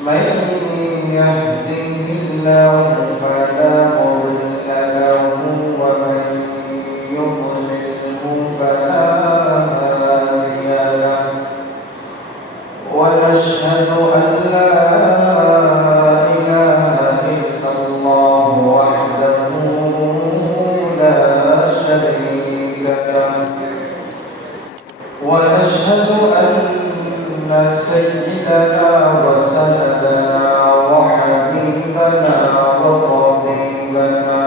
من يهده الله فلا مضل له ومن يضلله فلا هادي له ونشهد أن لا إله إلا الله وحده لا شريك له ونشهد أن سيدنا وسندنا وحبيبنا وطبيبنا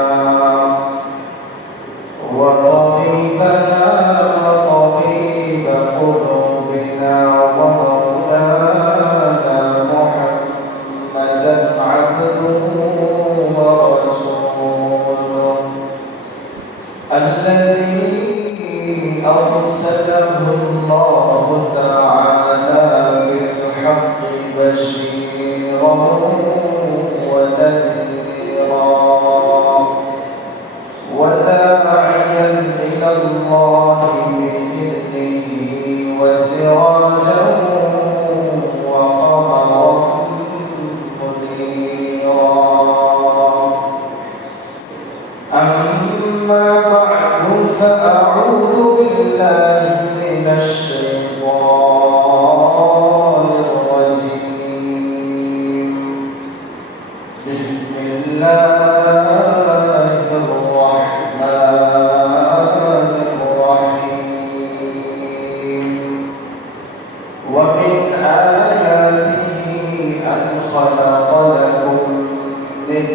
وطبيب قلوبنا ومولانا محمدا عبده ورسوله الذي أرسله الله تعالى بالحق بشيرا ونذيرا وداعيا إلى الله بإذنه وسراجا وقمرا منيرا أما بعد فأعوذ بالله من الشيطان الرجيم بسم الله الرحمن الرحيم ومن آياته أن خلق لكم من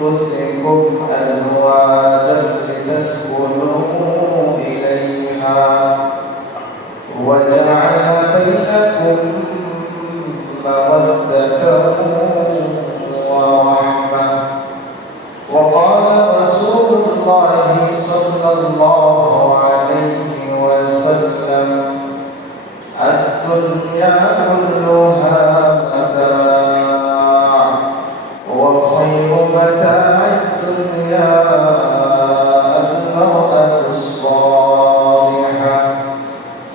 أنفسكم أزواجا لتسكنوا إليها وجعل بينكم مودة ورحمة وقال رسول الله صلى الله عليه وسلم الدنيا كلها متاع وخير متاع الدنيا المرأة الصالحة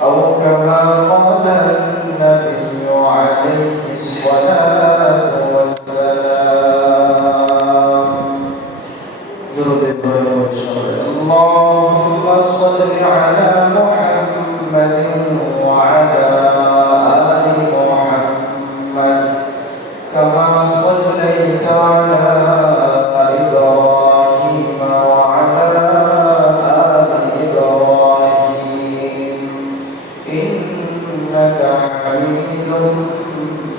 أو كما قال النبي عليه الصلاة والسلام اللهم صل على محمد وعلى آل محمد كما صليت على إبراهيم وعلى آل إبراهيم إنك حميد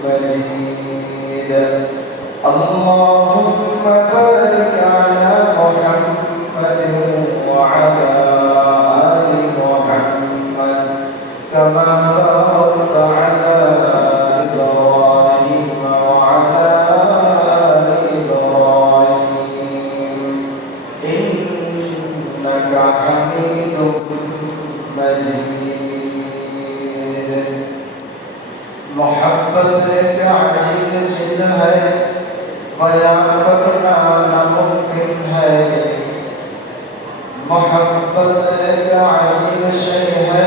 مجيد اللهم بارك على محمد وعلى آل محمد كما باركت على إبراهيم وعلى آل إبراهيم إنك حميد مجيد محبت ایک عجیب چیز ہے بیان کرنا ناممکن ہے محبت ایک عجیب شے ہے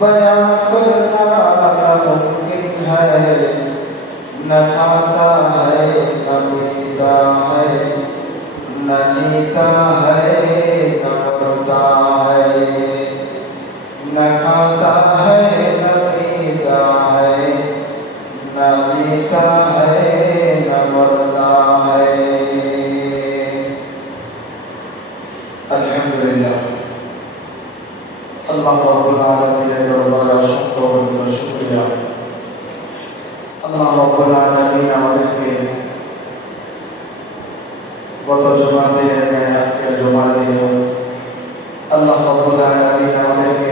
بیان کرنا ناممکن ہے نہ کھاتا ہے نہ پیتا ہے نہ جیتا ہے نہ مرتا ہے نہ کھاتا ہے نہ پیتا ہے نہ جیتا ہے نہ مرتا ہے الحمدللہ اللہ رب العالمین দরবারে অসংখ্য শুকরিয়া আল্লাহ রাব্বুল আলামিন আমাদেরকে গত জুমার দিনের ন্যায় আজকে জুমার দিনে আল্লাহ রাব্বুল আলামিন আমাদেরকে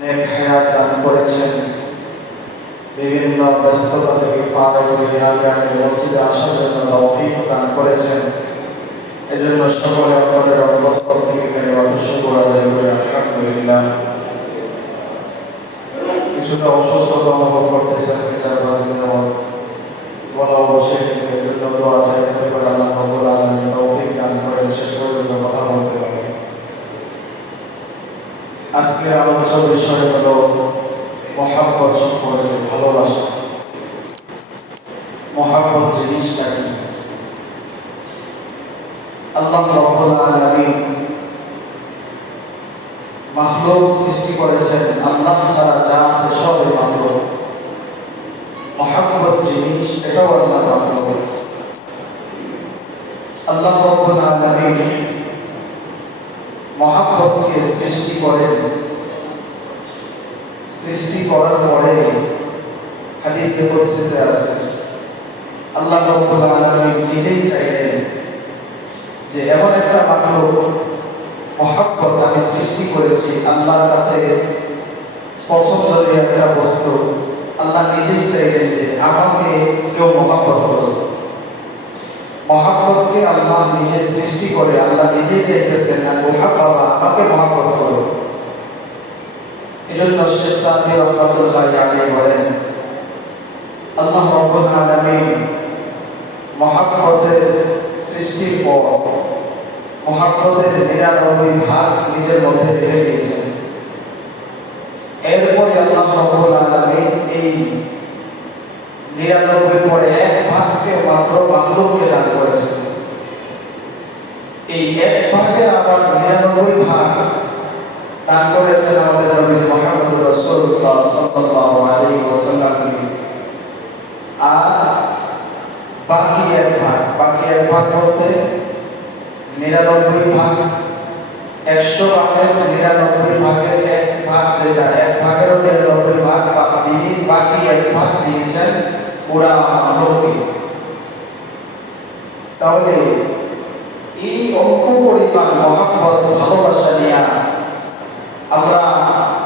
নেক হায়াত দান করেছেন বিভিন্ন ব্যস্ততা থেকে ফারাগ হয়ে আগামী মসজিদে আসার জন্য তৌফিক দান করেছেন এজন্য সকলে আপনাদের অবস্থা থেকে এখানে শুকর আদায় করে আলহামদুলিল্লাহ কিছুটা অসুস্থতা অনুভব করতেছে আজকে 4-5 দিন বলা বসে গেছে এজন্য দোয়া চাইতে পারে আল্লাহ রাব্বুল আলামিন তৌফিক দান করেন শেষ পর্যন্ত কথা বলতে পারে আজকে আলোচ্য বিষয় হলো মহব্বত সম্পর্কে ভালোবাসা। করেন, সৃষ্টি করার পরে হাদিসে কুদসিতে আছে আল্লাহ রাব্বুল আলামিন নিজেই চাইলেন যে এমন একটা মাখলুক মহব্বত আমি সৃষ্টি করেছি, আল্লাহর কাছে পছন্দনীয় একটা বস্তু। আল্লাহ নিজেই চাইলেন যে আমাকে কেউ মহব্বত করুক। মহব্বতকে আল্লাহ নিজে সৃষ্টি করে আল্লাহ নিজেই চাইতেছেন না বাবা আমাকে মহব্বত করুক। এজন্য শেখ সাদি রাহমাতুল্লাহি আলাইহি বলেন আল্লাহ রাব্বুল আলামিন মহব্বতের সৃষ্টির পর মহব্বতের ৯৯ ভাগ নিজের মধ্যে রেখে দিয়েছেন। এরপরে আল্লাহ রাব্বুল আলামিন এই ৯৯ পরে এক ভাগকে মাত্র মাখলুককে দান করেছেন। এই এক ভাগের আবার ৯৯ ভাগ দান করেছেন আমাদের নবী মুহাম্মদ রাসূলুল্লাহ সাল্লাল্লাহু আলাইহি ওয়াসাল্লামকে। আর বাকি এক ভাগ বলতে ৯৯ ভাগ, ১০০ ভাগের ৯৯ ভাগের এক ভাগ, যেটা এক ভাগেরও ৯৯ ভাগ বাকি এক ভাগ দিয়েছেন পুরা মাখলুককে। তাহলে এই অল্প পরিমাণ মহব্বত ভালোবাসা নিয়ে আমরা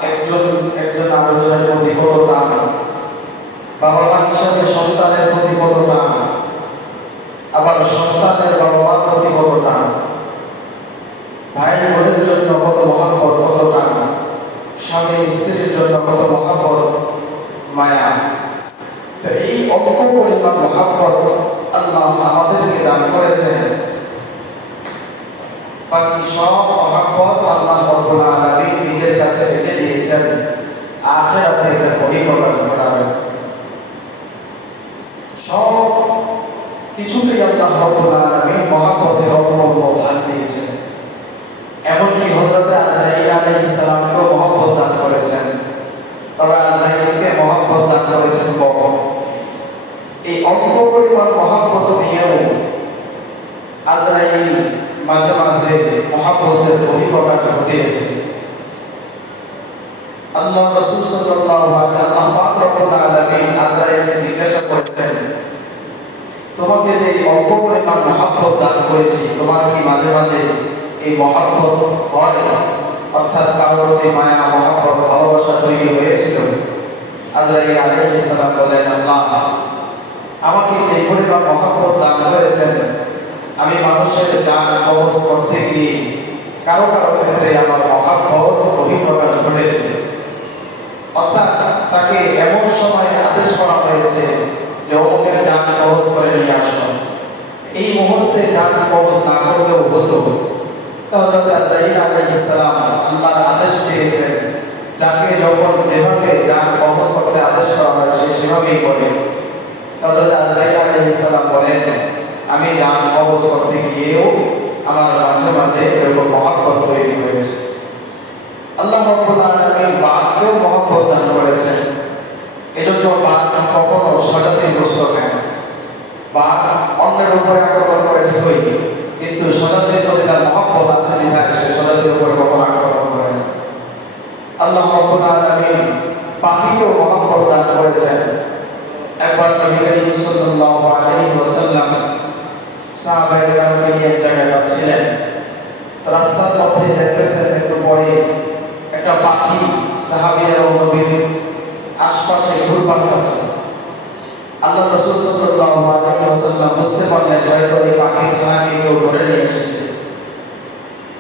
একজন আরেকজনের প্রতি কত টান, বাবা মা হিসাবে সন্তানের প্রতি কত টান, আবার সন্তানের বাবা মার প্রতি কত টান, ভাই বোনের জন্য কত মহব্বত, কত টান, স্বামী স্ত্রীর জন্য কত মহব্বত, মায়া। তো এই অল্প পরিমাণ মহব্বত আল্লাহ আমাদেরকে দান করেছেন। বাকি সব মহব্বত আল্লাহ রাব্বুল আলামিন নিজের কাছে রেখে দিয়েছেন, আখিরাতে এটা বহিঃপ্রকাশ ঘটাবেন। সব কিছুতেই আল্লাহ রাব্বুল আলামিন মহব্বতের অপূর্ব ভাগ দিয়েছেন। এমনকি হযরত আজরাইল আলাইহিস সালামকেও মহব্বত দান করেছেন, তবে আজরাইলকে মহব্বত দান করেছেন কখন? এই অল্প পরিমাণ মহব্বত নিয়েও আজরাইল মাঝে মাঝে মহব্বতের বহিঃপ্রকাশ ঘটিয়েছে। আল্লাহ রাসূল সাল্লাল্লাহু আলাইহি ওয়াসাল্লাম আজরাইলকে জিজ্ঞাসা করেছেন, তোমাকে যে অল্প পরিমাণ মহব্বত দান করেছি, তোমার কি মাঝে মাঝে এই মহব্বত হয়, অর্থাৎ কারোর প্রতি মায়া, মহব্বত, ভালোবাসা তৈরি হয়েছিল? আজরাইল আলাইহিস সালাম বলেন, আল্লাহ আমাকে যে পরিমাণ মহব্বত দান করেছেন, আমি মানুষের জান কবজ করতে গিয়ে কারো ক্ষেত্রে আমার মহব্বত বহিঃপ্রকাশ ঘটেছে। অর্থাৎ তাকে এমন সময় আদেশ করা হয়েছে যে অমুকের জান কবজ করে নিয়ে আসো। এই মুহূর্তে জান কবজ না করলেও হতো। হযরত আজরাইল আলাইহিস সালাম আল্লাহর আদেশ পেয়েছেন, যাকে যখন যেভাবে জান কবজ করতে আদেশ করা হয় সে সেভাবেই করে। হযরত আজরাইল আলাইহিস সালাম বলেন, আমি জান কবজ করতে গিয়েও আমার মাঝে মাঝে এরকম মহব্বত তৈরি হয়েছে। আল্লাহ রাব্বুল আলামিন বাঘকেও মহব্বত দান করেছেন। এজন্য বাঘ কখনো স্বজাতির গোস্ত খায় না। বাঘ অন্যের উপরে আক্রমণ করে ঠিকই, কিন্তু স্বজাতির প্রতি তার মহব্বত আছে বিধায় সে স্বজাতির উপরে কখনো আক্রমণ করে না। আল্লাহ রাব্বুল আলামিন পাখিকেও মহব্বত দান করেছেন। একবার নবী করিম সাল্লাল্লাহু আলাইহি ওয়াসাল্লাম সাহাবায়ে কেরামকে নিয়ে এক জায়গায় যাচ্ছিলেন। তো রাস্তার মধ্যে দেখতেছেন একটু পরে একটা পাখি সাহাবীরা ও নবীর আশপাশে ঘুরপাক খাচ্ছে। আল্লাহ রাসূল সাল্লাল্লাহু আলাইহি ওয়াসাল্লাম বুঝতে পারলেন হয়তো এই পাখির ছানাকে কেউ ধরে নিয়ে এসেছে।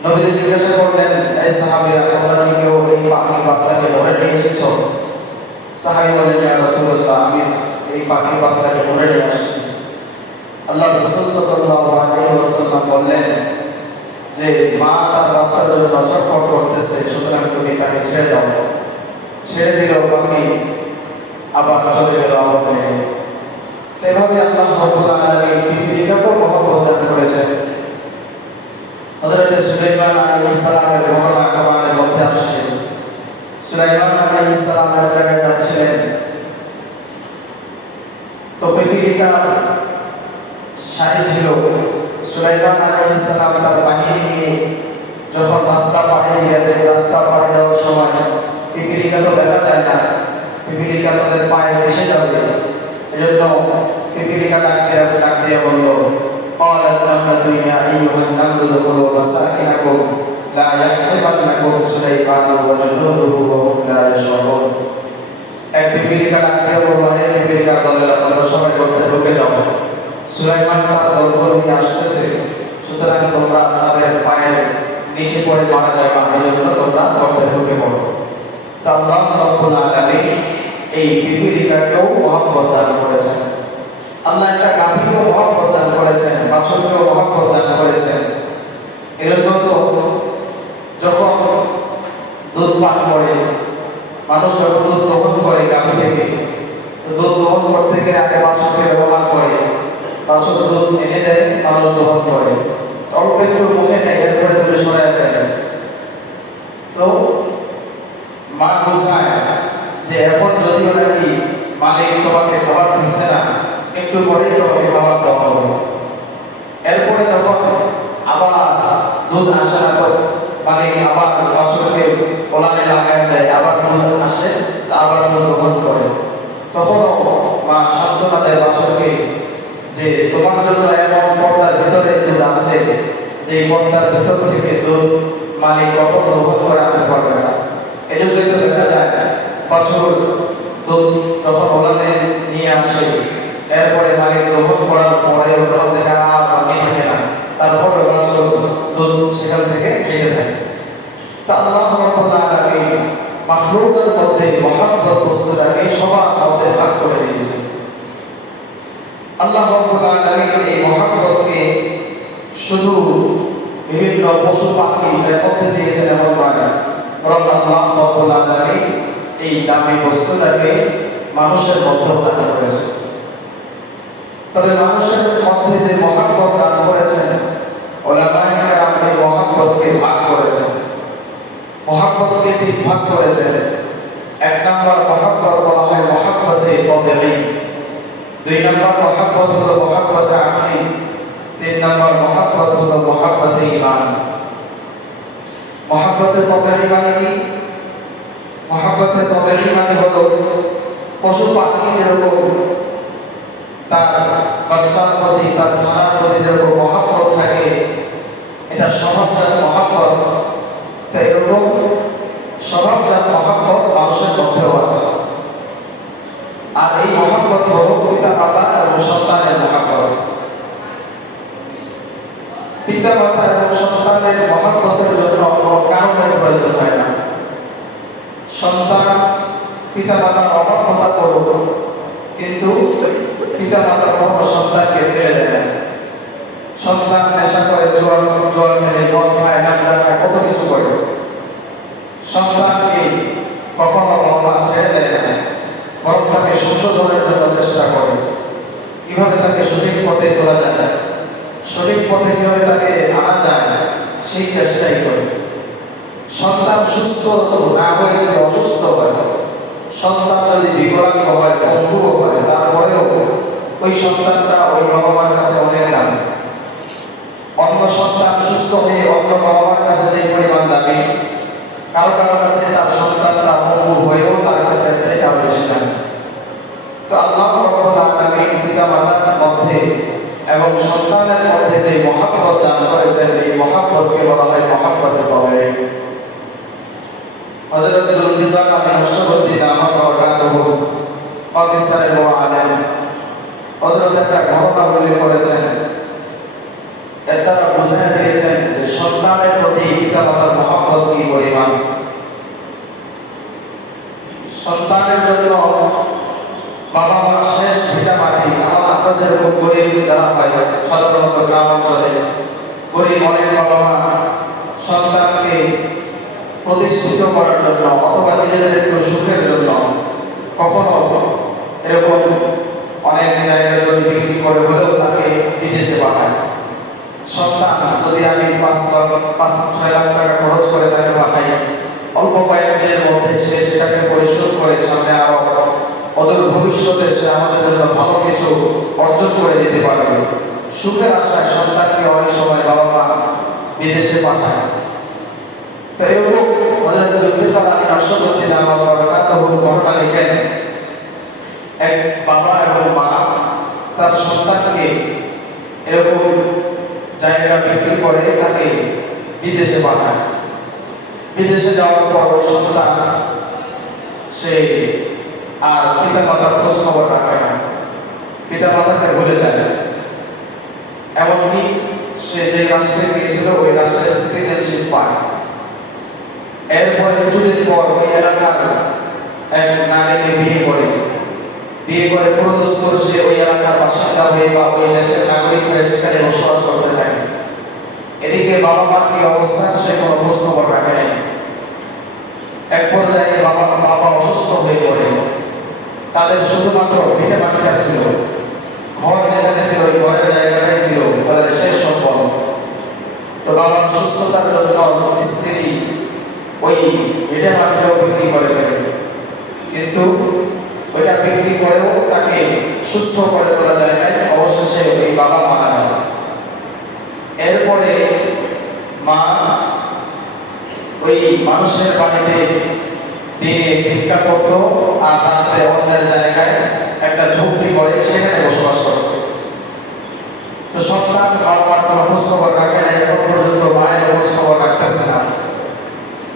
নবী জিজ্ঞাসা করলেন, এই সাহাবীরা তোমরা কি কেউ এই পাখির বাচ্চাকে ধরে নিয়ে এসেছো? সাহাবী বললেন, ইয়া রাসূলুল্লাহ, আমি এই পাখির বাচ্চাকে ধরে নিয়ে আসছি। আল্লাহ রাসূল সাল্লাল্লাহু আলাইহি ওয়াসাল্লাম বললেন যে মা তার বাচ্চার জন্য ছটফট করতেছে, সুতরাং তুমি তাকে ছেড়ে দাও। ছেড়ে দিল পাখি, আবার চলে গেল আমাদের। এভাবে আল্লাহ রাব্বুল আলামিন পৃথিবীকেও মহব্বত দান করেছেন। হযরত সুলাইমান আলাইহিস সালামের ঘটনা কোরআনের মধ্যে আসছে। সুলাইমান আলাইহিস সালাম এক জায়গায় যাচ্ছিলেন, তো পৃথিবীটা সারি ছিল। সুলাইমান আলাইহিস সালাম তার বাহিনী নিয়ে যখন রাস্তা পাড়ি রাস্তা পাড়ি দেওয়ার সময় পিপিলিকা তো দেখা যায় না, পিপিলিকা তাদের পায়ে এসে যাবে, এজন্য পিপিলিকা ডাক দিয়ে বলল قالت نملة يا أيها النمل ادخلوا مساكنكم لا يحطمنكم سليمان وجنوده وهم لا يشعرون। এক পিপিলিকা ডাক দিয়ে বলল, হে পিপিলিকার দলেরা, তোমরা সবাই করতে ঢুকে যাও, সুলাইমান তার দলবল নিয়ে আসতেছে, সুতরাং তোমরা তাদের পায়ের নিচে পড়ে মারা যাবে, এই জন্য তোমরা করতে ঢুকে পড়ো। তা আল্লাহ রাব্বুল আলামিন এই পিপিলিকাকেও মহব্বত দান করেছেন। আল্লাহ একটা গাভীকেও মহব্বত দান করেছেন, বাছুরকেও মহব্বত দান করেছেন। এজন্য তো যখন দুধ পান করে, মানুষ যখন দুধ দহন করে গাভী থেকে, দুধ দহন করতে গেলে আগে বাছুরকে ব্যবহার করে, বাছুর দুধ এনে দেয়, মানুষ দহন করে, অল্প একটু মুখে নেয়, এরপরে দূরে সরাই দেয়। তো মা বোঝায় যে এখন যদিও নাকি মালিক তোমাকে খাবার দিচ্ছে না, একটু পরেই তোমাকে খাবার দেওয়া হবে। এরপরে যখন আবার দুধ আসে না, তো মালিক আবার বাছুরকে ওলানে লাগায় দেয়, আবার দুধ আসে, আবার দুধ দহন করে। তখনও মা সান্ত্বনা দেয় বাছুরকে যে তোমার জন্য এমন পর্দার ভিতরে দুধ আছে, যে পর্দার ভিতর থেকে দুধ মালিক কখনো দহন করে আনতে পারবে না। এজন্যই তো দেখা যায় বাছুর দুধ যখন ওলানে নিয়ে আসে, এরপরে মালিক দহন করার পরে যখন দেখা আর বাকি থাকে না, তারপরে বাছুর দুধ সেখান থেকে খেতে থাকে। তা আল্লাহ রাব্বুল আলামিন মাখলুকের মধ্যে মহব্বত বস্তুটাকে সবার মধ্যে ভাগ করে দিয়েছেন। আল্লাহ রাব্বুল আলামিন এই মহব্বতকে শুধু বিভিন্ন পশু পাখি এর মধ্যে দিয়েছেন এমন নয়, বরং আল্লাহ রাব্বুল আলামিন এই দামি বস্তুটাকে মানুষের মধ্যে দান করেছেন। তবে মানুষের মধ্যে যে মহব্বত দান করেছেন, উলামায়ে কেরাম এই মহব্বতকে ভাগ করেছেন, মহব্বতকে তিন ভাগ করেছেন। এক নম্বর মহব্বত বলা হয় মহব্বতে তবঈ, দুই নম্বর মহব্বত হলো মহব্বতে আকলি, তিন নম্বর মহব্বত হলো মহব্বতে ঈমান। মহব্বতে তবঈ মানে কি? মহব্বতে তবঈ মানে হলো পশু পাখি যেরকম তার বাচ্চার প্রতি, তার ছানার প্রতি যেরকম মহব্বত থাকে, এটা স্বভাবজাত মহব্বত। তো এরকম স্বভাবজাত মহব্বত মানুষের মধ্যেও আছে। আর এই মহব্বত হলো পিতা মাতা এবং সন্তানের মহব্বত। পিতা মাতা এবং সন্তানের মহব্বতের জন্য কোনো কারণের প্রয়োজন হয় না। সন্তান পিতা মাতার অবাধ্যতা করুক, কিন্তু পিতা মাতা কখনো সন্তানকে ফেলে দেয় না। সন্তান নেশা করে, জল মেলে, মদ খায়, গাঁজা খায়, কত কিছু করে, সন্তানকে কখনো বাবা ছেড়ে দেয় না, বরং তাকে সংশোধনের জন্য চেষ্টা করে। কিভাবে তাকে সঠিক পথে তোলা যায়, সঠিক পথে কিভাবে তাকে আনা যায়, সেই চেষ্টাই করে। সন্তান সুস্থ না হয়ে যদি অসুস্থ হয়, সন্তান যদি বিকলাঙ্গ হয়, পঙ্গু হয়, তারপরেও ওই সন্তানটা ওই বাবা মার কাছে অনেক দাম। অন্য সন্তান সুস্থ হয়ে অন্য বাবা মার কাছে যে পরিমাণ দামি, কারো কারো কাছে তার সন্তানরা পঙ্গু হয়েও তার কাছে আরো বেশি দামি। তো আল্লাহ রাব্বুল আলামিন পিতা মাতার মধ্যে এবং সন্তানের মধ্যে যে মহব্বত দান করেছেন, এই মহব্বতকে বলা হয় মহব্বতে তবঈ। হযরত জুলফিকার আমিন হর্ষবর্তী নামক বরকাতুহু পাকিস্তানের বড় আলেম হযরত একটা ঘটনা উল্লেখ করেছেন। এর দ্বারা বুঝিয়ে দিয়েছেন যে সন্তানের প্রতি পিতা মাতার মহব্বত কি পরিমাণ। সন্তানের জন্য বাবা মা শেষ ভিটা মাটি। আমরা যেরকম গরিব যারা হয় সাধারণত গ্রাম অঞ্চলে, গরিব অনেক বাবা মা সন্তানকে প্রতিষ্ঠিত করার জন্য অথবা নিজেদের একটু সুখের জন্য কখনো এরকম অনেক জায়গায় জমি বিক্রি করে হলেও তাকে বিদেশে পাঠায়। সন্তান যদি আমি 5-6 লাখ টাকা খরচ করে তাকে পাঠাই, অল্প কয়েকদিনের মধ্যে সে সেটাকে পরিশোধ করে সামনে আরো অদূর ভবিষ্যতে সে আমাদের জন্য ভালো কিছু অর্জন করে দিতে পারবে। সুখের আশায় সন্তানকে অনেক সময় বাবা মা বিদেশে পাঠায়। তো এরকম হযরত জুলফিকার আলী রাশিদুল্লাহ বারাকাতুহু ঘটনা লিখেন, এক বাবা এবং মা তার সন্তানকে এরকম জায়গা বিক্রি করে তাকে বিদেশে পাঠায়। বিদেশে যাওয়ার পর সন্তান সে আর পিতা মাতার খোঁজ খবর রাখে না, পিতা মাতাকে ভুলে যায়। এমনকি সে যে রাষ্ট্রে গিয়েছিল ওই রাষ্ট্রের সিটিজেনশিপ পায়। এরপর কিছুদিন পর ওই এলাকার এক নারীকে বিয়ে করে পুরোদস্তুর সে ওই এলাকার বাসিন্দা হয়ে বা ওই দেশের নাগরিক হয়ে সেখানে বসবাস করতে থাকে। এদিকে বাবা মার কি অবস্থা সে কোনো খোঁজ খবর রাখে নাই। এক পর্যায়ে বাবা অসুস্থ হয়ে পড়ে। তাদের শুধুমাত্র ভিটে মাটিটা ছিল, ঘর যেখানে ছিল ওই ঘরের জায়গাটাই ছিল তাদের শেষ সম্পদ। তো বাবার সুস্থতার জন্য স্ত্রী ওই ভিটে মাটিটাও বিক্রি করে দেয়, কিন্তু ওইটা বিক্রি করেও তাকে সুস্থ করে তোলা যায় নাই। অবশেষে ওই বাবা মারা যায়। এরপরে মা ওই মানুষের বাড়িতে দিনে ভিক্ষা করত আর রাত্রে অন্যের জায়গায় একটা ঝুপড়ি করে সেখানে বসবাস করত। তো সন্তান বাবা মার কোনো খোঁজ খবর রাখে না, এখন পর্যন্ত মায়ের খোঁজ খবর রাখতেছে না।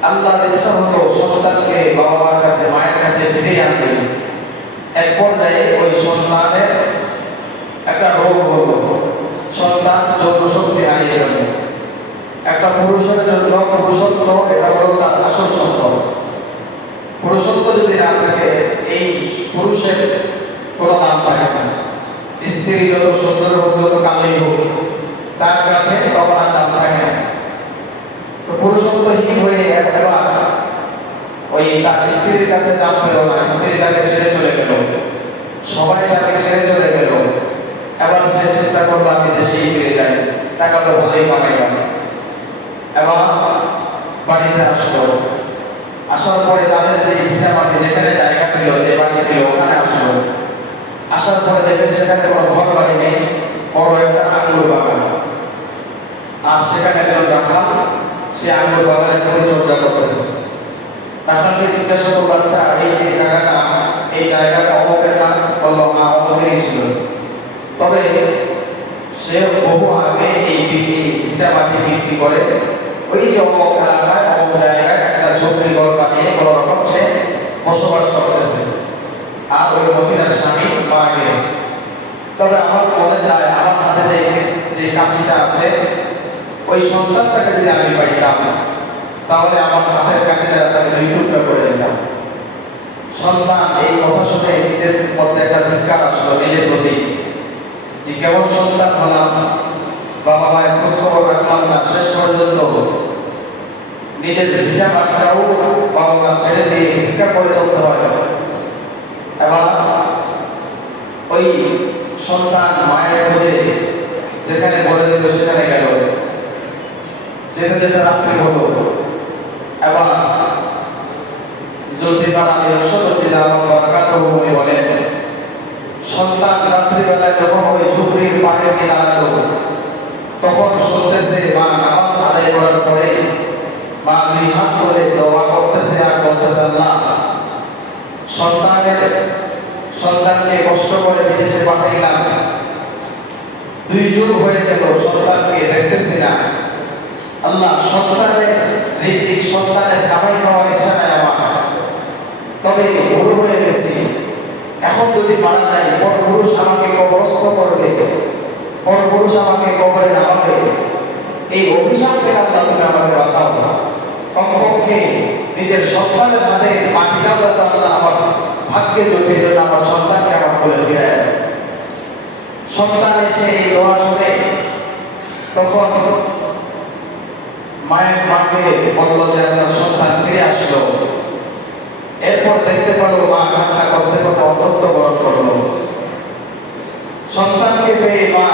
আল্লাহর ইচ্ছা হতো সন্তানকে বাবা মার কাছে মায়ের কাছে ফিরিয়ে আনতে। এক পর্যায়ে ওই সন্তানের একটা রোগ হলো, সন্তান যৌন শক্তি হারিয়ে গেল। একটা পুরুষের জন্য পুরুষত্ব এটা হলো তার আসল সম্পদ। পুরুষত্ব যদি না থাকে এই পুরুষের কোনো দাম থাকে না। স্ত্রী যত সুন্দর হোক যত কালেই হোক তার কাছে তখন আর দাম থাকে না। তো পুরুষত্বহীন হয়ে এবার ওই তার স্ত্রীর কাছে দাম পেল না, স্ত্রী তাকে ছেড়ে চলে গেল, সবাই তাকে ছেড়ে চলে গেল। এবার সে চিন্তা করলো আমি দেশেই ফিরে যাই, টাকা তো ভালোই পাঠাইলাম। এবার বাড়িতে আসলো, আসার পরে তাদের যে ভিটা মাটি যেখানে জায়গা ছিল যে বাড়ি ছিল ওখানে আসলো। আসার পরে দেখে সেখানে কোনো ঘর বাড়ি নেই, বড় একটা আঙ্গুর বাগান। আর সেখানে একজন রাখাল সে আঙ্গুর বাগানের পরিচর্যা করতেছে। রাখালকে জিজ্ঞাসা করলো, আচ্ছা এই যে জায়গাটা অমুকের না? বললো হ্যাঁ অমুকেরই ছিল। তবে সে বহু আগে এই ভিটা মাটি বিক্রি করে ওই যে অমুক এলাকায় অমুক জায়গায় একটা ঝুপড়ি ঘর বানিয়ে কোনো রকম সে বসবাস করতেছে। আর ওই মহিলার স্বামী মারা গেছে। তবে আমার মনে চায় আমার হাতে যে কাছিটা আছে ওই সন্তানটাকে যদি আমি পাইতাম তাহলে আমার হাতের কাছিটা তাকে 2 টুকরা করে দিতাম। সন্তান এই কথা শুনে নিজের মধ্যে একটা ধিক্কার আসলো নিজের প্রতি, যে কেমন সন্তান হলাম, বাবা মায়ের খোঁজ খবর রাখলাম না, শেষ পর্যন্ত নিজের ভিটা মাটিটাও বাবা মা ছেড়ে দিয়ে ভিক্ষা করে চলতে হয়। এবার ওই সন্তান মায়ের খোঁজে যেখানে বলে দিল সেখানে গেল। যেতে যেতে রাত্রি হলো। এবার জুলফিকার আলী রাশিদুল্লাহ বারাকাতুহু বলেন, সন্তান রাত্রিবেলায় যখন ওই ঝুপড়ির পাড়ে গিয়ে দাঁড়ালো তখন শুনতেছে মা নামাজ আদায় করার পরে মা 2 হাত তুলে দোয়া করতেছে আর বলতেছে, আল্লাহ সন্তানকে কষ্ট করে বিদেশে পাঠাইলাম, 2 যুগ হয়ে গেল সন্তানকে দেখতেছি না। আল্লাহ সন্তানের রিজিক সন্তানের কামাই খাওয়ার ইচ্ছা নাই আমার, তবে বড় হয়ে গেছি, এখন যদি মারা যায় পরপুরুষ আমাকে কবরস্থ করবে, পরপুরুষ আমাকে কবরে নামাবে, এই অভিশাপ থেকে আল্লাহ তুমি আমাকে বাঁচাও। কমপক্ষে নিজের সন্তানের হাতে মাটিটাও যাতে আল্লাহ আমার ভাগ্যে জোটে, জন্য আমার সন্তানকে আমার কোলে ফিরায় দেয়। সন্তান এসে এই দোয়া শুনে তখন মাকে বলল যে আপনার সন্তান ফিরে আসলো। এরপর দেখতে পারলো মা কান্না করতে করতে অন্তত বরণ করলো। সন্তানকে পেয়ে মা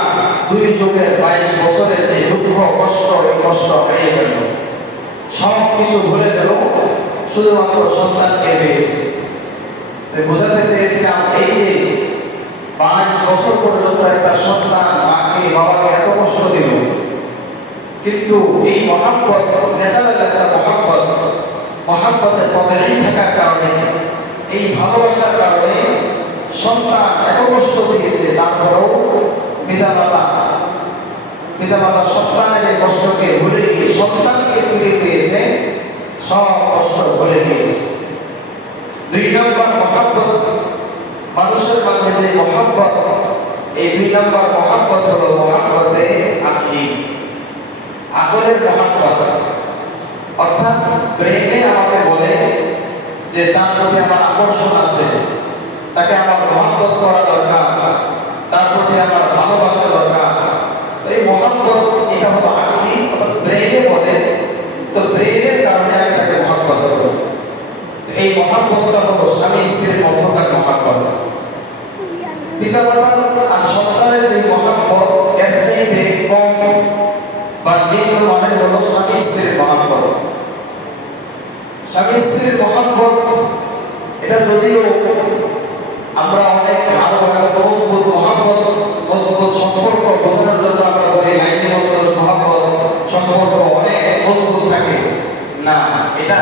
2 যুগের 22 বছরের যে দুঃখ কষ্ট এই কষ্ট হারিয়ে গেল, সব কিছু ভুলে গেল, শুধুমাত্র সন্তানকে পেয়েছে। বোঝাতে চেয়েছিলাম এই যে 22 বছর পর্যন্ত একটা সন্তান মাকে বাবাকে এত কষ্ট দিল, কিন্তু এই মহাব্বত ন্যাচারাল একটা মহাব্বতের তবেই থাকার কারণে, এই ভালোবাসার কারণে সন্তান এত কষ্ট দিয়েছে, তারপরেও পিতামাতা সন্তানের এই কষ্টকে ভুলে গিয়ে সন্তানকে ফিরে দিয়েছে, সব কষ্ট ভুলে দিয়েছে। 2 নম্বর মহাব্বত, মানুষের মাঝে যে মহাব্বত, এই 2 নম্বর মহাব্বত হলো মহাব্বতে আকলি, আকলের মহাব্বত। অর্থাৎ ব্রেনে আমাকে বলে যে তার প্রতি আমার আকর্ষণ আছে, তাকে আমার মহাব্বত করা দরকার, তার প্রতি আমার ভালোবাসা দরকার। এই মহাব্বত এটা হলো আকলি, অর্থাৎ ব্রেনে বলে, তো ব্রেনের কারণে আমি তাকে মহাব্বত করব। এই মহাব্বতটা হলো স্বামী স্ত্রীর মধ্যকার মহাব্বত। পিতামাতার আর সন্তানের যে মহাব্বত, এর চাইতে কম বা নিম্ন মানের হলো স্বামী স্ত্রীর মহাব্বত। স্বামী স্ত্রীর মহাব্বত এটা যদিও আমরা অনেক আরো মজবুত মহাব্বত, মজবুত সম্পর্ক বোঝানোর জন্য আমরা বলি লাইনে মজবুত মহাব্বত সম্পর্ক অনেক মজবুত থাকে না, এটা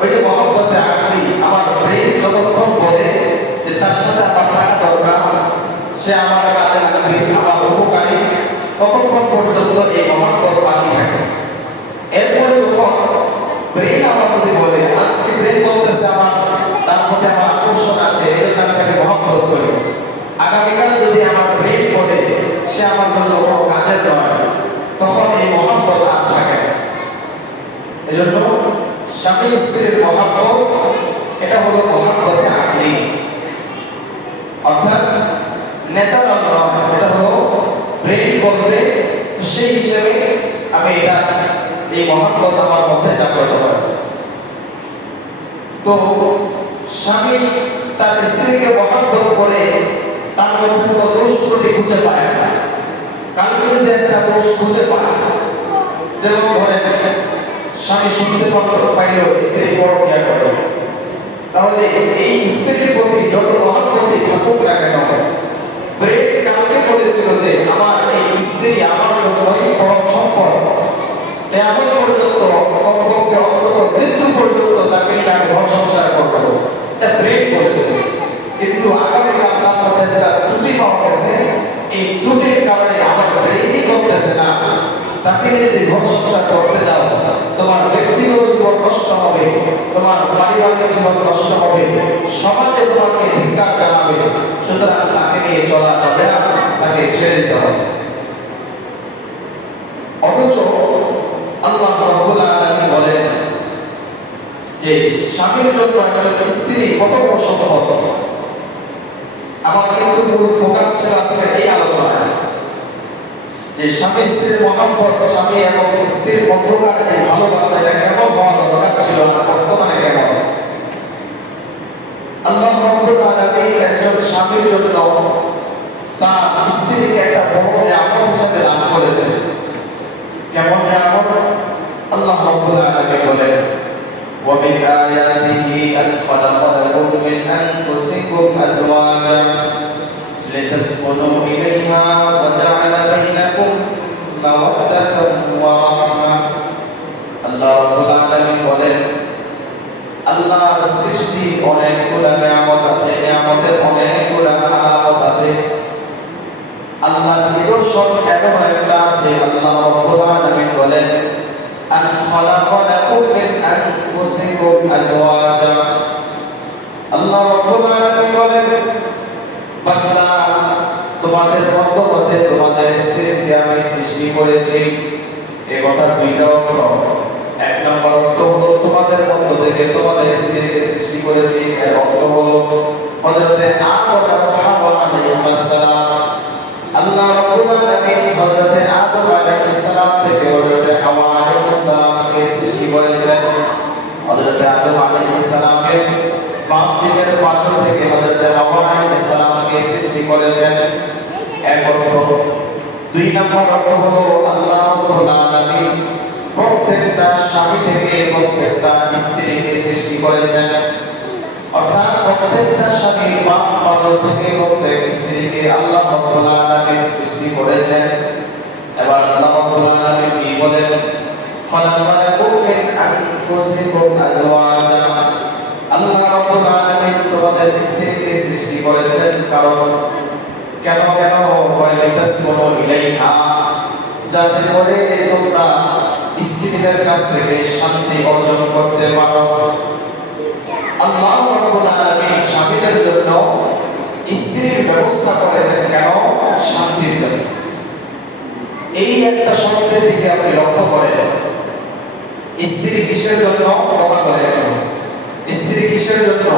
ওই যে মহাব্বতে আকলি, আমার ব্রেন যতক্ষণ বলে যে তার সাথে আমার থাকা দরকার, সে আমার কাজে লাগবে, আমার উপকারী, ততক্ষণ পর্যন্ত এই মহাব্বত বাকি থাকে। এরপরে যখন ব্রেন আমার প্রতি বলে, আজকে ব্রেন বলতেছে আমার তার প্রতি আমার আকর্ষণ আছে, এই জন্য আমি তাকে মহাব্বত করি, আগামীকাল যদি আমার ব্রেন বলে সে আমার জন্য কোনো কাজের নয়, তখন এই মহাব্বত আর থাকে না। এজন্য স্বামী স্ত্রীর মহাব্বত এটা হলো মহাব্বতে আকলি, অর্থাৎ ন্যাচারাল নয়, এটা হলো ব্রেন বলবে, তো সেই হিসেবে আমি এটা এই মহাব্বত আমার মধ্যে জাগ্রত হয়। তো স্বামী তার স্ত্রীকে মহাব্বত করে তার মধ্যে কোনো দোষ ত্রুটি খুঁজে পায় না। কালকে যদি একটা দোষ খুঁজে পায়, যেমন ধরেন স্বামী শুনতে পাইল স্ত্রী পরক্রিয়া করে, তাহলে এই স্ত্রীর প্রতি যত মহাব্বতই থাকুক না কেন, ব্রেন কালকে বলেছিল যে আমার এই স্ত্রী আমার জন্যই পরম সম্পদ, এমন পর্যন্ত কমপক্ষে অন্তত মৃত্যু পর্যন্ত তাকে নিয়ে আমি ঘর সংসার করবো, এটা ব্রেন বলেছে। কিন্তু আগামীকাল তার মধ্যে যারা ত্রুটি পাওয়া গেছে, এই ত্রুটির কারণে আমার ব্রেনই করতেছে না, তাকে নিয়ে যদি ঘর সংসার করতে যাও, তোমার ব্যক্তিগত জীবন নষ্ট হবে, তোমার পারিবারিক জীবন নষ্ট হবে, সমাজে তোমাকে ধিক্কার জানাবে, সুতরাং তাকে নিয়ে চলা যাবে না, তাকে ছেড়ে দিতে হবে। অথচ আল্লাহ রাব্বুল আলামিন বলেন যে স্বামীর জন্য একজন স্ত্রী কত বড় সম্পদ। আমার কিন্তু মূল ফোকাস ছিল আজকে এই আলোচনায় যে স্বামী স্ত্রীর মহাব্বত, স্বামী এবং স্ত্রীর মধ্যকার যে ভালোবাসা, এটা কেমন হওয়া দরকার ছিল না বর্তমানে কেমন। আল্লাহ রাব্বুল আলামিন একজন স্বামীর জন্য তার স্ত্রীকে একটা বড় নিয়ামত হিসেবে দান করেছেন। কেমন নিয়ামত? আল্লাহ রাব্বুল আলামিন বলেন, ওয়া মিন আয়াতিহি আন খালাকা লাকুম মিন আনফুসিকুম আজওয়াজান লিতাসকুনু ইলাইহা ওয়া জাআলা বাইনাকুম মাওয়াদ্দাতান ওয়া রাহমাহ। আল্লাহ রাব্বুল আলামিন বলেন, আল্লাহর সৃষ্টি অনেকগুলো নিয়ামত আছে, নিয়ামতের অনেকগুলো আলামত আছে। আল্লাহর নিদর্শন এমন একটা আছে, আল্লাহ রাব্বুল আলামিন বলেন, আন খালাকা লাকুম মিন আনফুসিকুম আজওয়াজা। আল্লাহ রাব্বুল আলামিন বলেন, বান্দা তোমাদের মধ্য হতে তোমাদের স্ত্রীকে আমি সৃষ্টি করেছি। এই কথা দুইটা অর্থ। এক নম্বর অর্থ হলো তোমাদের মধ্য থেকে তোমাদের স্ত্রীকে সৃষ্টি করেছি, এর অর্থ হলো হযরতে আদম এবং হাওয়া আলাইহিস সালাম, আল্লাহ রাব্বুল আলামিন হযরতে আদম আলাইহিস সালাম থেকে হযরতে হাওয়া আলাইহিস সালামকে সৃষ্টি করেছেন। হযরতে আদম আলাইহিস সালামকে বাম দিকের পাথর থেকে হযরতে হাওয়া আলাইহিস সালামকে সৃষ্টি করেছেন, এক অর্থ। দুই নম্বর অর্থ হলো আল্লাহ রাব্বুল আলামিন প্রত্যেকটা স্বামী থেকে প্রত্যেকটা স্ত্রীকে সৃষ্টি করেছেন, অর্থাৎ প্রত্যেকটা স্বামীর বাম পাথর থেকে প্রত্যেক স্ত্রীকে আল্লাহ রাব্বুল আলামিন সৃষ্টি করেছেন। এবার আল্লাহ রাব্বুল আলামিন কি বলেন, খলাকালাকুম মিন আনফুসিকুম আজওয়াজা, আল্লাহ রাব্বুল আলামিন তোমাদের স্ত্রীকে সৃষ্টি করেছেন কারণ কেন ওয়ালিতাসকুনু ইলাইহা, যাতে করে তোমরা স্ত্রীদের কাছ থেকে শান্তি অর্জন করতে পারো। আল্লাহ রাব্বুল আলামিন স্বামীদের জন্য স্ত্রীর ব্যবস্থা করেছেন কেন? শান্তির জন্য। এই একটা শব্দের দিকে আপনি লক্ষ্য করেন, স্ত্রী কিসের জন্য ক্ষমা করে, স্ত্রী কিসের জন্য?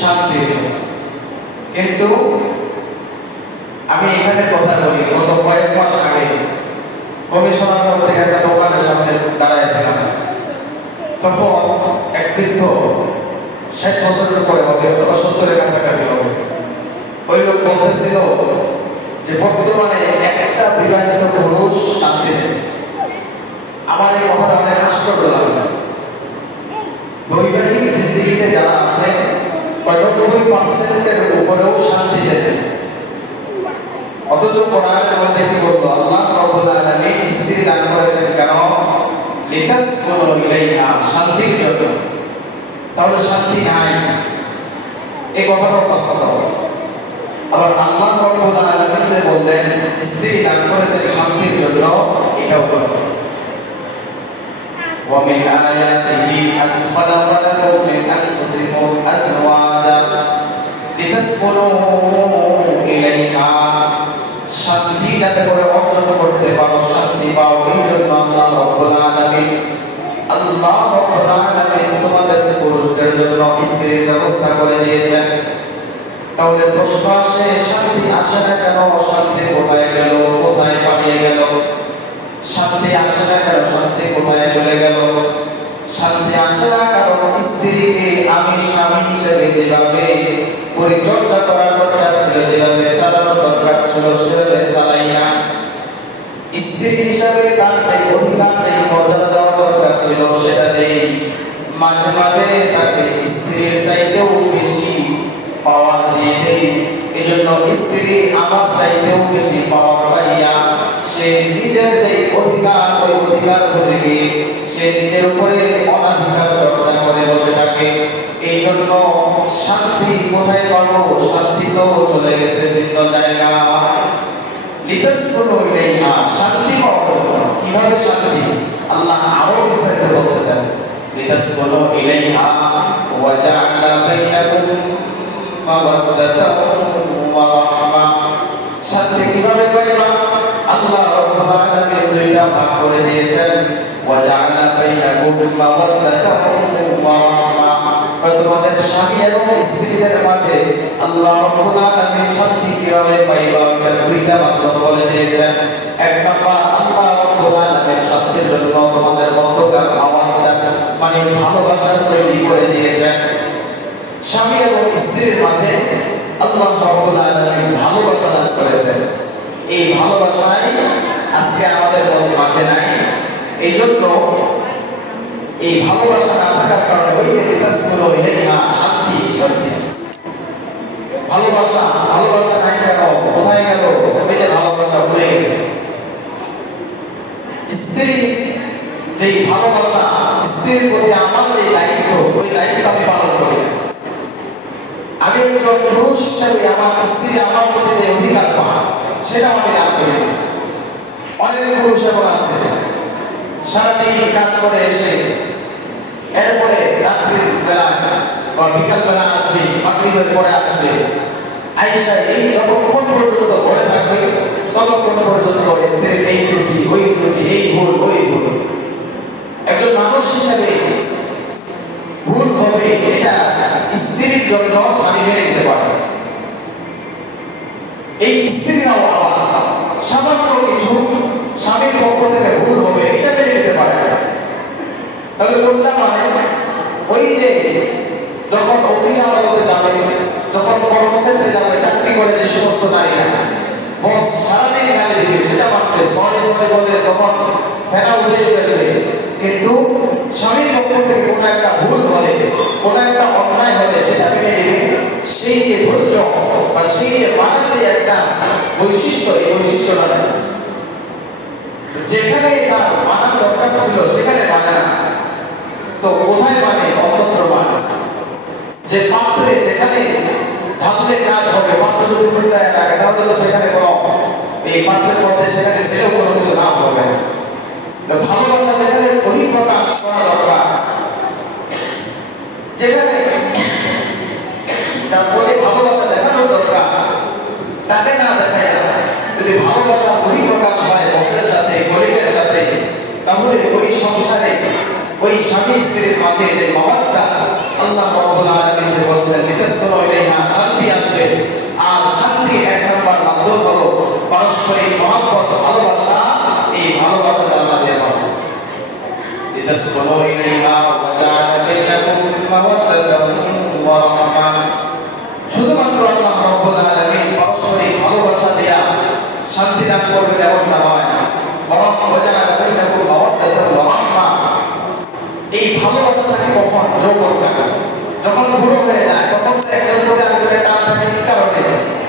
শান্তির জন্য। কিন্তু আমি এখানে কথা বলি, গত কয়েক মাস আগে কমিশনার থেকে একটা দোকানের সামনে দাঁড়াইছিলাম। তখন এক বৃদ্ধ 60 বছরের উপরে হবে অথবা 70-এর কাছাকাছি হবে, ওই লোক বলতেছিল যে বর্তমানে একটা বিবাহিত পুরুষ শান্তি নেই। আমার এই কথাটা অনেক আশ্চর্য লাগলো। বৈবাহিক জিন্দেগিতে যারা আছে 90% উপরেও শান্তি নেই। অথচ কোরআনের মধ্যে কি বলতো? আল্লাহ রাব্বুল আলামিন স্ত্রী দান করেছেন কেন? লিতাসকুনু ইলাইহা, শান্তির জন্য। তাহলে শান্তি নাই, এই কথাটা বাস্তব। আবার আল্লাহ রাব্বুল আলামিন যে বললেন স্ত্রী দান করেছেন শান্তির জন্য, এটাও বাস্তব। ওয়া মিন আয়াতিহি আন খালাকা লাকুম মিন আনফুসিকুম আজওয়াজা লিতাসকুনু ইলাইহা, শান্তি যাতে করে অর্জন করতে পারো, শান্তি পাও। এই জন্য আল্লাহ রাব্বুল আলামিন তোমাদের পুরুষদের জন্য স্ত্রীর ব্যবস্থা করে দিয়েছেন। তাহলে প্রশ্ন আসে, শান্তি আসে না কেন? শান্তি কোথায় গেল? কোথায় পালিয়ে গেল? শান্তি আসে না কেন? শান্তি কোথায় চলে গেল? শান্তি আসে না কারণ স্ত্রীকে আমি স্বামী হিসেবে যেভাবে পরিচর্যা করার দরকার ছিল, যেভাবে চালানোর দরকার ছিল, সেভাবে চালাই না। স্ত্রী হিসাবে তার যে অধিকার, যে মর্যাদা দেওয়ার দরকার ছিল, সেটা নেই। মাঝে মাঝে তাকে স্ত্রীর চাইতেও বেশি পাওয়ার দিয়ে দেই। এই জন্য স্ত্রী আমার চাইতেও বেশি পাওয়ার পাইয়া সে নিজের যে অধিকার, ওই অধিকার ধরে গিয়ে সে নিজের উপরে অনাধিকার চর্চা করে বসে থাকে। এই জন্য শান্তি কোথায় পাবো? শান্তি তো চলে গেছে ভিন্ন জায়গায়। লিতাসকুনু ইলাইহা, শান্তি পাওয়ার জন্য। কিভাবে শান্তি? আল্লাহ আরো বিস্তারিত বলতেছেন, লিতাসকুনু ইলাইহা ওয়া জাআলা বাইনাকুম মাওয়াদ্দাতান ওয়া রাহমা। শান্তি কিভাবে পাইবা? আল্লাহ রাব্বুল আলামিন দুইটা ভাগ করে দিয়েছেন, ওয়া জাআলা বাইনাকুম মাওয়াদ্দাতান ওয়া রাহমা। তোমাদের স্বামী এবং স্ত্রীদের মাঝে আল্লাহ রাব্বুল আলামিন শান্তি কিভাবে পাইবা? এর দুইটা মাধ্যম বলে দিয়েছেন। এক নাম্বার, আল্লাহ রাব্বুল আলামিন শান্তির জন্য তোমাদের মধ্যকার মাওয়াদ্দাত মানে ভালোবাসা তৈরি করে দিয়েছেন। স্বামী এবং স্ত্রীর মাঝে আল্লাহ রাব্বুল আলামিন ভালোবাসা দান করেছেন। এই ভালোবাসাই আজকে আমাদের মাঝে নাই। এই জন্য এই ভালোবাসা না থাকার কারণে ওই যে লিতাসকুনু ইলাইহা, শান্তি শান্তি ভালোবাসা নাই কেন? কোথায় গেল? ওই যে ভালোবাসা ভুলে গেছে। স্ত্রী যেই ভালোবাসা, স্ত্রীর প্রতি আমার যে দায়িত্ব, ওই দায়িত্ব আমি পালন করি। আমি একজন পুরুষ হিসেবে আমার স্ত্রী আমার প্রতি যে অধিকার পায় সেটা আমি লাভ করি। অনেক পুরুষ এমন আছে সারাদিন কাজ করে এসে এরপরে রাত্রির বেলা বা বিকাল বেলা আসবে, মাগরিবের পরে আসবে, আয়েশা এই যতক্ষণ পর্যন্ত ঘরে থাকবে ততক্ষণ পর্যন্ত স্ত্রীর এই ত্রুটি, ওই ত্রুটি, এই ভুল, ওই ভুল। একজন মানুষ হিসেবে ভুল হবে, এটা স্ত্রীর জন্য স্বামী মেনে নিতে পারে। এই স্ত্রীরাও আবার সামান্য কিছু স্বামীর পক্ষ থেকে ভুল হবে, এটা মেনে নিতে পারে। তাহলে বললাম মানে ওই যে যখন অফিস আদালতে যাবে, যখন কর্মক্ষেত্রে যাবে, চাকরি করে যে সমস্ত নারীরা বস সারাদিন গালি দিবে, সেটা মানবে, সরে বলে তখন ফেরা উঠে ফেলবে। কিন্তু স্বামীর পক্ষ থেকে কোনো একটা ভুল হলে, কোনো একটা অন্যায় হলে সেটা মেনে নেবে। সেই যে ধৈর্য বা সেই যে মানার যে একটা বৈশিষ্ট্য, এই বৈশিষ্ট্যটা নেই। যেখানে তার মানার দরকার ছিল সেখানে মানে না, তো কোথায় মানে? অন্যত্র মানে। যে পাত্রে যেখানে ঢাললে কাজ হবে, পাত্র যদি উল্টায় লাগে তাহলে তো সেখানে কোনো এই পাত্রের মধ্যে সেখানে দিলেও কোনো কিছু লাভ হবে না। তো ভালোবাসা যেখানে বহিঃপ্রকাশ করা দরকার, যেখানে তার প্রতি ভালোবাসা দেখানোর দরকার, তাকে না দেখায় যদি ভালোবাসা বহিঃপ্রকাশ হয় বসের সাথে, গরিবের সাথে, তাহলে ওই সংসারে ওই স্বামী স্ত্রীর মাঝে যে মহব্বত আল্লাহ রাব্বুল আলামিন যে বলছেন লিতাসকুনু ইলাইহা, শান্তি আসবে। আর শান্তি এক নম্বর মাধ্যম হলো পারস্পরিক মহব্বত, ভালোবাসা। এই ভালোবাসা আল্লাহ দিয়ে পাবে। লিতাসকুনু ইলাইহা ওয়া জাআলা বাইনাকুম মাওয়াদ্দাতান ওয়া রাহমা। শুধুমাত্র আল্লাহ রাব্বুল আলামিন পারস্পরিক ভালোবাসা দিয়া শান্তি দান করবেন এমনটা নয়, বরং ওয়া জাআলা বাইনাকুম মাওয়াদ্দাতান ওয়া রাহমা। এই ভালোবাসা থাকে কখন? যৌবন থাকে, যখন বুড়ো হয়ে যায় তখন একজনের প্রতি আরেকজনের টান থাকে। কি কারণে?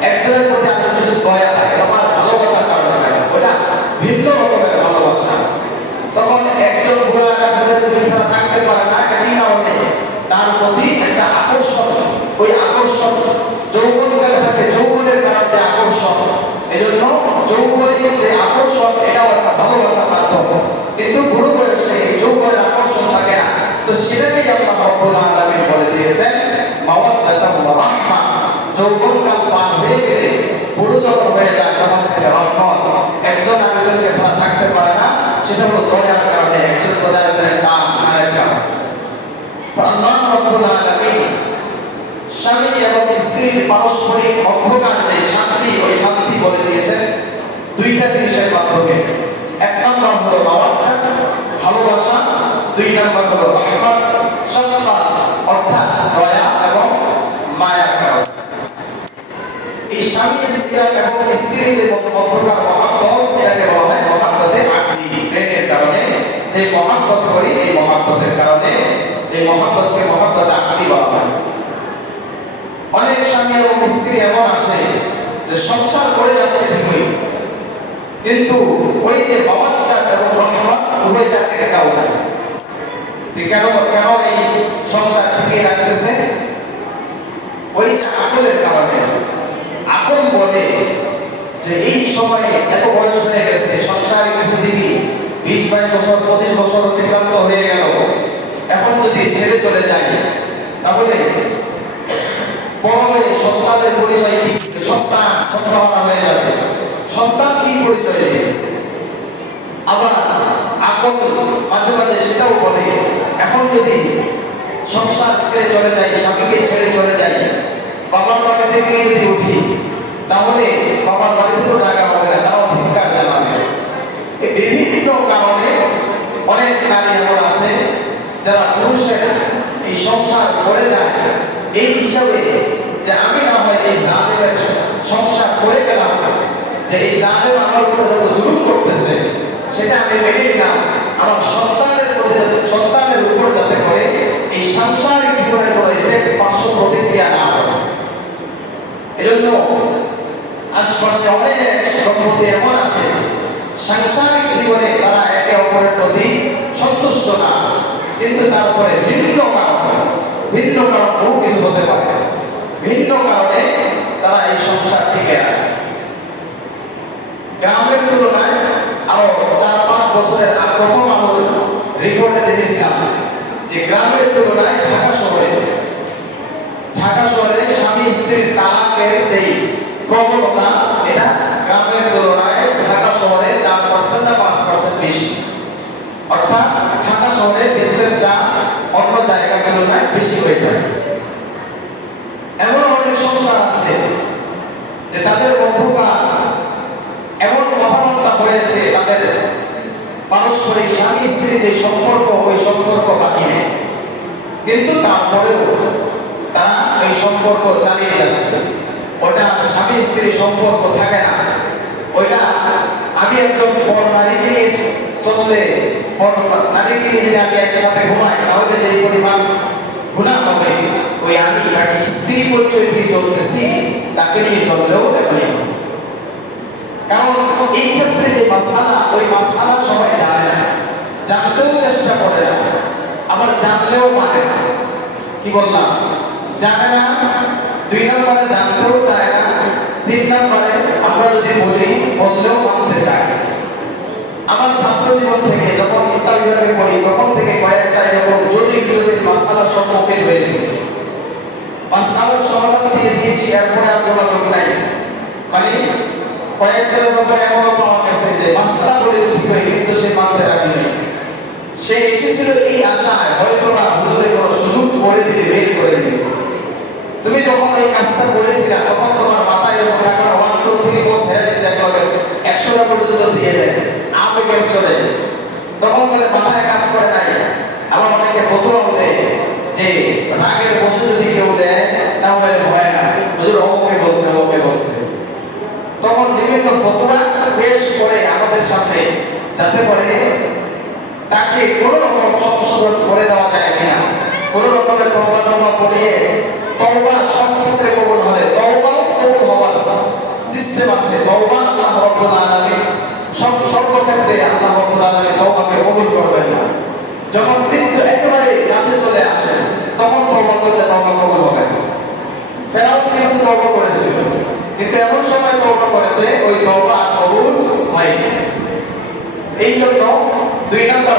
একজনের প্রতি আরেকজনের দয়া থাকে, তখন ভালোবাসার কারণে থাকে, ওটা ভিন্ন রকমের ভালোবাসা। তখন একজন বুড়ো ছাড়া থাকতে পারে না, কি কারণে? তার প্রতি একটা আকর্ষণ, ওই আকর্ষণ যৌবনকালে থাকে, যৌবনের কারণে যে আকর্ষণ, এজন্য যৌবনের যে আকর্ষণ এটাও একটা ভালোবাসার মাধ্যম। কিন্তু বুড়ো বয়সে যৌবনের আকর্ষণ থাকে না, তো সেটাকেই আল্লাহ রাব্বুল আলামিন বলে দিয়েছেন মাওয়াদ্দাতান ওয়া রাহমা। যৌবনকাল পার হয়ে গেলে বুড়ো যখন হয়ে যায় তখন থেকে রহমত, একজন আরেকজনকে ছাড়া থাকতে পারে না, সেটা হলো দয়ার কারণে, একজন দয়ার নাম মায়ের কারণে। তো আল্লাহ রাব্বুল আলামিন স্বামী এবং স্ত্রীর পারস্পরিক মধ্যকার যে শান্তি, ওই শান্তি বলে দিয়েছেন দুইটা জিনিসের মাধ্যমে। এক নম্বর হলো মাওয়াদ্দাত, ভালোবাসা। দুই নম্বর হলো রাহমাত, শাফকাত, অর্থাৎ দয়া এবং মায়ার কারণে। এই স্বামী এবং স্ত্রীর যে মধ্যকার মহব্বত, এটাকে বলা হয় মহব্বতে আকদি। প্রেমের কারণে যে মহব্বত করি, এই মহব্বতের কারণে এই মহব্বতকে মহব্বতে আকদি বলা হয়। অনেক স্বামী এবং স্ত্রী এমন আছে যে সংসার করে যাচ্ছে ঠিকই, কিন্তু ওই যে মাওয়াদ্দাত এবং রাহমাত উভয়টা একটাও নাই। কেন কেন এই সংসার টিকিয়ে রাখতেছে? ওই যে আকলের কারণে। আকল বলে যে এই সময়ে এত বয়স হয়ে গেছে, সংসারে কিছু দিবি, 20-22 বছর 25 বছর অতিক্রান্ত হয়ে গেল, এখন যদি ছেড়ে চলে যায় তাহলে বড় হয়ে সন্তানের পরিচয় কি? সন্তান হয়ে যাবে, সন্তান কি পরিচয় দেবে? আবার আকল মাঝে মাঝে সেটাও বলে এখন যদি সংসার ছেড়ে চলে যায়, স্বামীকে ছেড়ে চলে যায়, বাবার বাড়ি থেকে যদি উঠি তাহলে বাবার বাড়িতে তো জায়গা হবে না, তারাও ধিক্কার জানাবে। বিভিন্ন কারণে অনেক নারী এমন আছে যারা পুরুষের এই সংসার করে যায় এই হিসাবে যে আমি না হয় এই জালেমের সংসার করে গেলাম, যে এই জালেম আমার উপরে যত জুলুম করতেছে সেটা আমি মেনে নিলাম, আমার সন্তানের উপর যাতে করে এই সাংসারিক জীবনের কোনো এফেক্ট, পার্শ্ব প্রতিক্রিয়া না হয়। এজন্য আশপাশে অনেক দম্পতি এমন আছে সাংসারিক জীবনে তারা একে অপরের প্রতি সন্তুষ্ট না, কিন্তু তারপরে ভিন্ন কারণ বহু কিছু হতে পারে, ভিন্ন কারণে তারা এই সংসার টিকে রাখে। গ্রামের তুলনায় আরো 4-5 বছরের প্রথম আমল রিপোর্টে দেখেছিলাম যে গ্রামের তুলনায় ঢাকা শহরে স্বামী স্ত্রীর তালাকের যেই প্রবণতা, এটা গ্রামের তুলনায় ঢাকা শহরে 4% না 5% বেশি। অর্থাৎ ঢাকা শহরে ডিভোর্সটা অন্য জায়গার তুলনায় বেশি হয়ে যায়। এমন অনেক সংসার আছে যে তাদের মধ্যকার এমন কথাবার্তা হয়েছে, তাদের পারস্পরিক স্বামী স্ত্রীর যে সম্পর্ক, ওই সম্পর্ক বাকি নেই, কিন্তু তারপরেও তারা এই সম্পর্ক চালিয়ে যাচ্ছে। ওটা স্বামী স্ত্রীর সম্পর্ক থাকে না, ওইটা আমি একজন বড় নারীকে নিয়ে চললে, বড় নারীকে নিয়ে যদি আমি একসাথে ঘুমাই তাহলে যে পরিমাণ গুনাহ হবে, ওই আমি স্ত্রী পরিচয় দিয়ে চলতেছি তাকে নিয়ে চললেও এমনই। কারণ এই ক্ষেত্রে যে মাসআলা, ওই মাসআলা সবাই জানে চেষ্টা করে না, আবার জানলেও মানে না। কি বললাম? জানে না, 2 নম্বরে জানতেও চায় না, 3 নম্বরে আমরা যদি বলি বললেও মানতে চায় না। আমার ছাত্র জীবন থেকে যখন ইফতার বিভাগে পড়ি তখন থেকে কয়েকটা এরকম জটিল জটিল মাসআলার সম্মুখীন হয়েছি। মাসআলার সমাধান দিয়ে দিয়েছি, এরপরে আর যোগাযোগ নাই। মানে কয়েকজনের ব্যাপারে এমনও পাওয়া গেছে যে মাসআলা বলেছি ঠিকই, কিন্তু সে মানতে রাজি নেই। সে এসেছিল এই আশায় হয়তো বা হুজুরে কোনো সুযোগ করে দিবে, বের করে দিবে। তুমি যখন এই কাজটা করেছিলে তখন তোমার মাথায় এরকম একটা 1 2 3 4 ছেড়ে দিছে, একভাবে 100 টা পর্যন্ত দিয়ে দেয়, আবেগে চলে। তখন বলে মাথায় কাজ করে নাই। আবার অনেকে ফতোয়া দেয় যে রাগের বসে যদি কেউ দেয় তাহলে হয় না, হুজুর ওকে বলছে, ওকে বলছে। তখন বিভিন্ন ফতোয়া পেশ করে আমাদের সাথে, যাতে করে তাকে কোনো রকম সংশোধন করে দেওয়া যায় কিনা, কোনো রকমের তওবা পড়িয়ে তওবা সব ক্ষেত্রে কবুল হলে তওবাও কবুল হওয়ার সিস্টেম আছে। তওবা আল্লাহ রাব্বুল আলামিন সর্বক্ষেত্রে আল্লাহ রাব্বুল আলামিন তওবাকে কবুল করবেন না। যখন মৃত্যু একেবারে কাছে চলে আসে তখন তওবা করলে তওবা কবুল হবে না। ফেরাউন কিন্তু তওবা করেছিল, কিন্তু এমন সময় তওবা করেছে ওই তওবা কবুল হয়নি। এই জন্য 2 নম্বর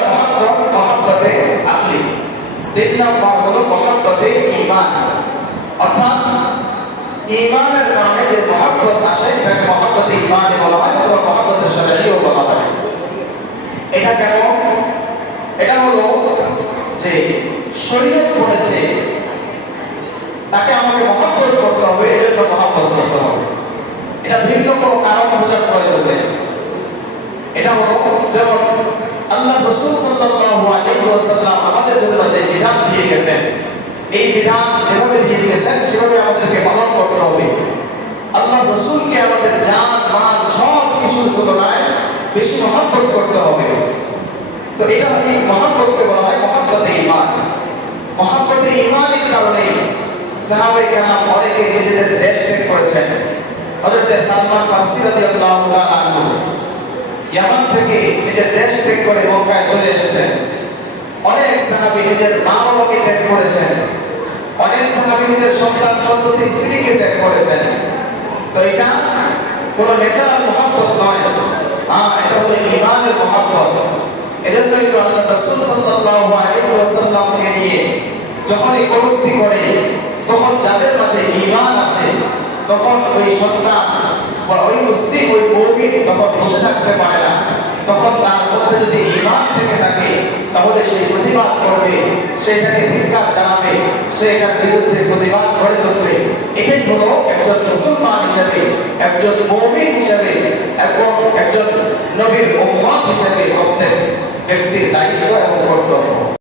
মহব্বতে আকলি, 3 নম্বর হলো মহব্বতে ঈমান। অর্থাৎ ঈমানের কারণে যে মহব্বত আসে এটাকে মহব্বতে ঈমানি বলা হয়, অথবা মহব্বতে শরঈও বলা হয়। এটা কেমন? এটা হলো যে শরীয়ত বলেছে তাকে আমাকে মহব্বত করতে হবে, এজন্য মহব্বত করতে হবে। এটা ভিন্ন কোনো কারণ বোঝার প্রয়োজন নেই। এটা হলো যেমন আল্লাহ রাসূল সাল্লাল্লাহু আলাইহি ওয়াসাল্লাম আমাদের জন্য যে বিধান দিয়ে গেছেন, এই বিধান যেভাবে দিয়ে গেছেন সেভাবে আমাদেরকে পালন করতে হবে। আল্লাহ রাসূলকে আমাদের জান মাল সব কিছুর তুলনায় বেশি মহব্বত করতে হবে। তো এটা এই মহব্বতকে বলা হয় মহব্বতে ঈমান। মহব্বতে ঈমানের কারণে সাহাবায়ে কেরাম অনেকে নিজেদের দেশ ত্যাগ করেছেন। হযরত সালমান ফারসি রাদিয়াল্লাহু তাআলা আনহু ইয়ামান থেকে নিজের দেশ ত্যাগ করে মক্কায় চলে এসেছেন। অনেক সাহাবী নিজের মা-বাবাকে ত্যাগ করেছেন, অনেক সাহাবী নিজের সন্তান সন্ততি স্ত্রীকে ত্যাগ করেছেন। তো এটা কোনো ন্যাচারাল মহব্বত নয়, এটা হলো ঈমানের মহব্বত। এজন্যই তো আল্লাহ রাসূল সাল্লাল্লাহু আলাইহি ওয়াসাল্লামকে নিয়ে যখনই কটূক্তি করে, তখন যাদের মাঝে ঈমান আছে তখন ওই সন্তান বা ওই মুসলিম ওই মুমিন তখন বসে থাকতে পারে না। তখন তার মধ্যে যদি ঈমান থেকে থাকে তাহলে সে প্রতিবাদ করবে, সেটাকে ধিক্কার জানাবে, সে এটার বিরুদ্ধে প্রতিবাদ করে তুলবে। এটাই হলো একজন মুসলমান হিসেবে, একজন মুমিন হিসেবে এবং একজন নবীর উম্মত হিসেবে প্রত্যেক ব্যক্তির দায়িত্ব এবং কর্তব্য।